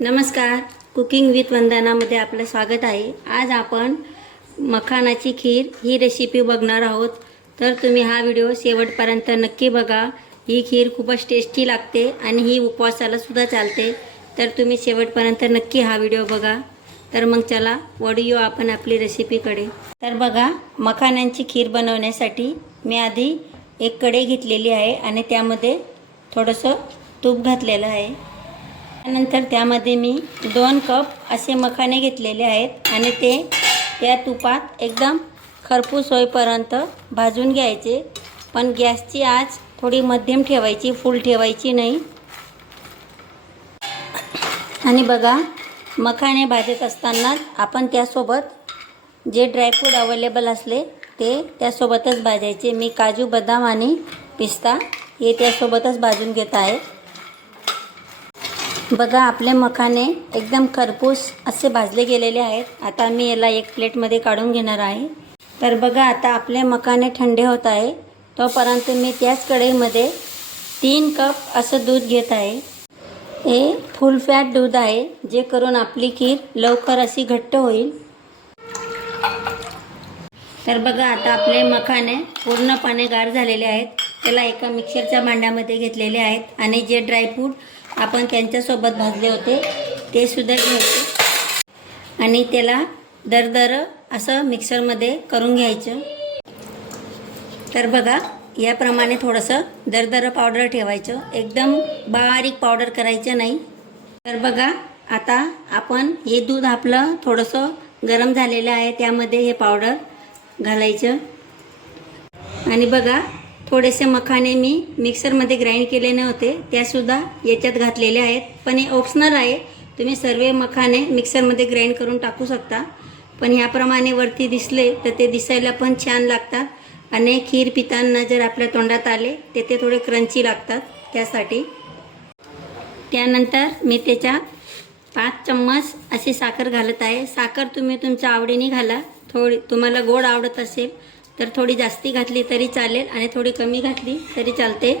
नमस्कार. Cooking with वंदनामध्ये आपलं स्वागत आहे. आज आपण मखानाची खीर ही रेसिपी बघणार आहोत. तर तुम्ही हा व्हिडिओ शेवटपर्यंत नक्की बघा. ही खीर खूपच टेस्टी लागते आणि ही उपवासाला सुद्धा चालते. तर तुम्ही शेवटपर्यंत नक्की हा व्हिडिओ बघा. तर मग चला वडियो आपण आपली रेसिपीकडे तर बघा मखाण्यांची खीर बनवण्यासाठी मी आधी एक कढई घेतलेली आहे आणि त्यामध्ये थोडंसं तूप घातलेलं आहे. त्यानंतर त्यामध्ये मी दोन कप असे मखाने घेतलेले आहेत आणि ते त्या तुपात एकदम खरपूस होईपर्यंत भाजून घ्यायचे. पण गॅसची आज थोडी मध्यम ठेवायची फुल ठेवायची नाही. आणि बघा मखाने भाजत असताना आपण त्यासोबत जे ड्रायफ्रूट अवेलेबल असले ते त्यासोबतच भाजायचे. मी काजू बदाम आणि पिस्ता हे त्यासोबतच भाजून घेत आहे. बघा आपले मखाने एकदम खरपूस असे भाजले गेलेले आहेत. आता मी याला एक प्लेटमध्ये काढून घेणार आहे. तर बघा आता आपले मखाने थंडे होत आहे. तोपर्यंत मी त्याच कढईमध्ये तीन कप असं दूध घेत आहे. हे फुल फॅट दूध आहे जे करून आपली खीर लवकर अशी घट्ट होईल. तर बघा आता आपले मखाने पूर्णपणे गार झालेले आहेत. त्याला एका मिक्सरच्या मांड्यामध्ये घेतलेले आहेत आणि जे ड्रायफ्रूट आपण त्यांच्यासोबत भाजले होते ते सुद्धा घ्यायचे. आणि त्याला दरदर असं मिक्सरमध्ये करून घ्यायचं. तर बघा याप्रमाणे थोडंसं दरदर पावडर ठेवायचं. एकदम बारीक पावडर करायचं नाही. तर बघा आता आपण हे दूध आपलं थोडंसं गरम झालेलं आहे त्यामध्ये हे पावडर घालायचं. आणि बघा थोडेसे मखाने मी मिक्सरमध्ये ग्राइंड केले नव्हते त्यासुद्धा याच्यात घातलेले आहेत. पण हे ऑप्शनल आहे. तुम्ही सर्व मखाने मिक्सरमध्ये ग्राइंड करून टाकू शकता. पण ह्याप्रमाणे वरती दिसले तर ते दिसायला पण छान लागतात. आणि खीर पिताना जर आपल्या तोंडात आले तर ते थोडे क्रंची लागतात त्यासाठी. त्यानंतर मी त्याच्यात पाच चम्मच अशी साखर घालत आहे. साखर तुम्ही तुमच्या आवडीने घाला. थोडी तुम्हाला गोड आवडत असेल तर थोडी जास्ती घातली तरी चालेल आणि थोडी कमी घातली तरी चालते.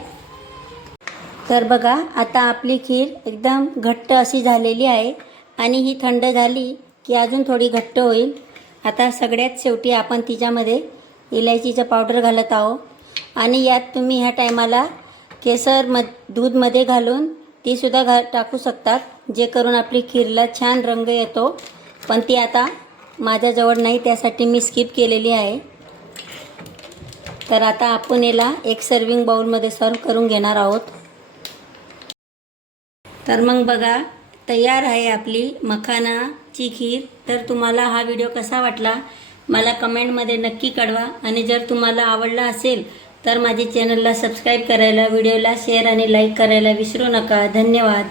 तर बघा आता आपली खीर एकदम घट्ट अशी झालेली आहे आणि ही थंड झाली की अजून थोडी घट्ट होईल. आता सगळ्यात शेवटी आपण तिच्यामध्ये इलायचीचं पावडर घालत आहोत. आणि यात तुम्ही ह्या टायमाला केसर म दूधमध्ये घालून तीसुद्धा घा टाकू शकतात जे करून आपली खीरला छान रंग येतो. पण ती आता माझ्याजवळ नाही त्यासाठी मी स्किप केलेली आहे. तर आता आपण याला एक सर्विंग बाउलमध्ये सर्व करून घेणार आहोत. तर मग बघा तयार आहे आपली मखानाची खीर. तर तुम्हाला हा व्हिडिओ कसा वाटला मला कमेंटमध्ये नक्की कळवा. आणि जर तुम्हाला आवडला असेल तर माझे चॅनलला सबस्क्राईब करायला व्हिडिओला शेअर आणि लाईक करायला विसरू नका. धन्यवाद.